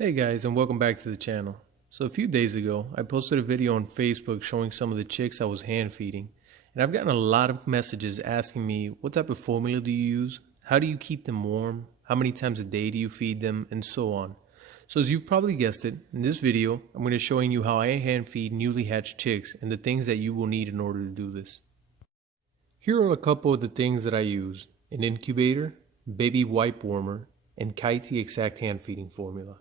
Hey guys, and welcome back to the channel. So a few days ago, I posted a video on Facebook showing some of the chicks I was hand feeding, and I've gotten a lot of messages asking me what type of formula do you use, how do you keep them warm, how many times a day do you feed them, and so on. So as you've probably guessed it, in this video, I'm going to be showing you how I hand feed newly hatched chicks and the things that you will need in order to do this. Here are a couple of the things that I use: an incubator, baby wipe warmer, and Kitey exact hand feeding formula.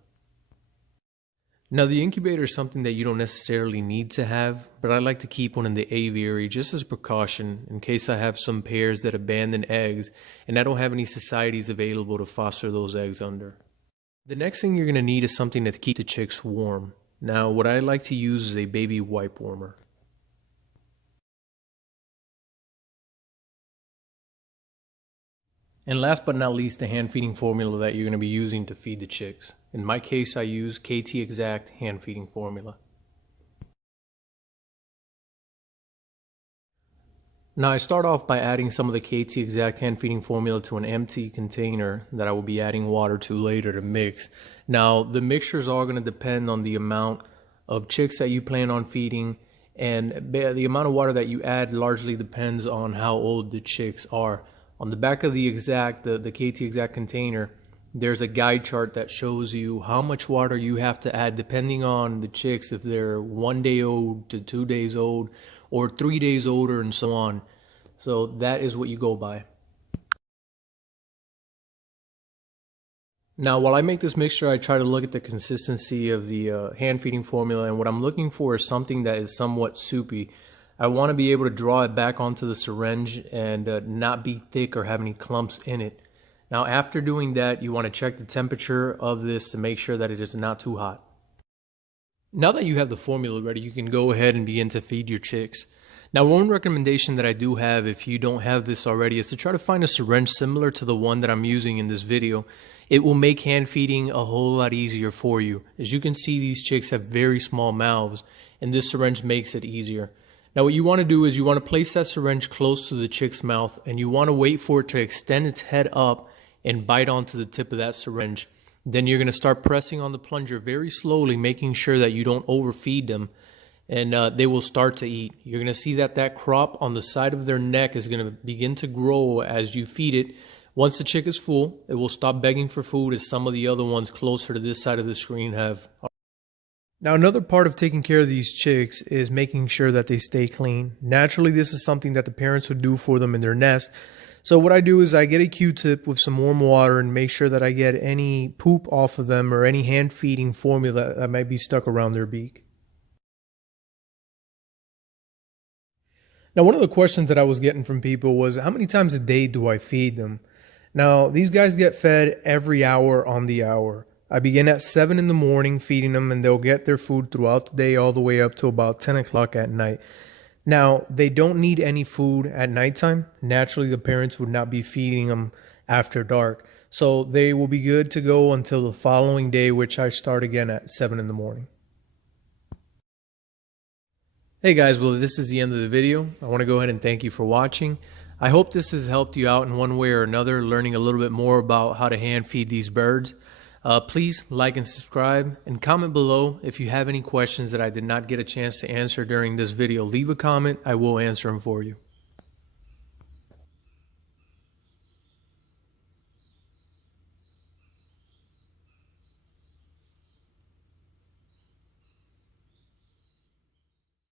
Now the incubator is something that you don't necessarily need to have, but I like to keep one in the aviary just as a precaution in case I have some pairs that abandon eggs and I don't have any societies available to foster those eggs under. The next thing you're going to need is something to keep the chicks warm. Now what I like to use is a baby wipe warmer. And last but not least, the hand feeding formula that you're going to be using to feed the chicks. In my case, I use KT Exact hand feeding formula. Now I start off by adding some of the KT Exact hand feeding formula to an empty container that I will be adding water to later to mix. Now the mixtures are going to depend on the amount of chicks that you plan on feeding, and the amount of water that you add largely depends on how old the chicks are. On the back of the KT Exact container, there's a guide chart that shows you how much water you have to add depending on the chicks, if they're 1 day old to 2 days old or 3 days older and so on. So that is what you go by. Now while I make this mixture, I try to look at the consistency of the hand feeding formula, and what I'm looking for is something that is somewhat soupy. I want to be able to draw it back onto the syringe and not be thick or have any clumps in it. Now after doing that, you want to check the temperature of this to make sure that it is not too hot. Now that you have the formula ready, you can go ahead and begin to feed your chicks. Now one recommendation that I do have, if you don't have this already, is to try to find a syringe similar to the one that I'm using in this video. It will make hand feeding a whole lot easier for you. As you can see, these chicks have very small mouths, and this syringe makes it easier. Now what you want to do is you want to place that syringe close to the chick's mouth, and you want to wait for it to extend its head up and bite onto the tip of that syringe. Then you're going to start pressing on the plunger very slowly, making sure that you don't overfeed them, and they will start to eat. You're going to see that that crop on the side of their neck is going to begin to grow as you feed it. Once the chick is full, it will stop begging for food, as some of the other ones closer to this side of the screen have. Now another part of taking care of these chicks is making sure that they stay clean. Naturally, this is something that the parents would do for them in their nest. So what I do is I get a Q-tip with some warm water and make sure that I get any poop off of them or any hand feeding formula that might be stuck around their beak. Now one of the questions that I was getting from people was, how many times a day do I feed them? Now these guys get fed every hour on the hour. I begin at 7 in the morning feeding them, and they'll get their food throughout the day all the way up to about 10 o'clock at night. Now, they don't need any food at nighttime. Naturally, the parents would not be feeding them after dark. So they will be good to go until the following day, which I start again at 7 in the morning. Hey guys, well this is the end of the video. I want to go ahead and thank you for watching. I hope this has helped you out in one way or another, learning a little bit more about how to hand feed these birds. Please like and subscribe, and comment below if you have any questions that I did not get a chance to answer during this video. Leave a comment, I will answer them for you.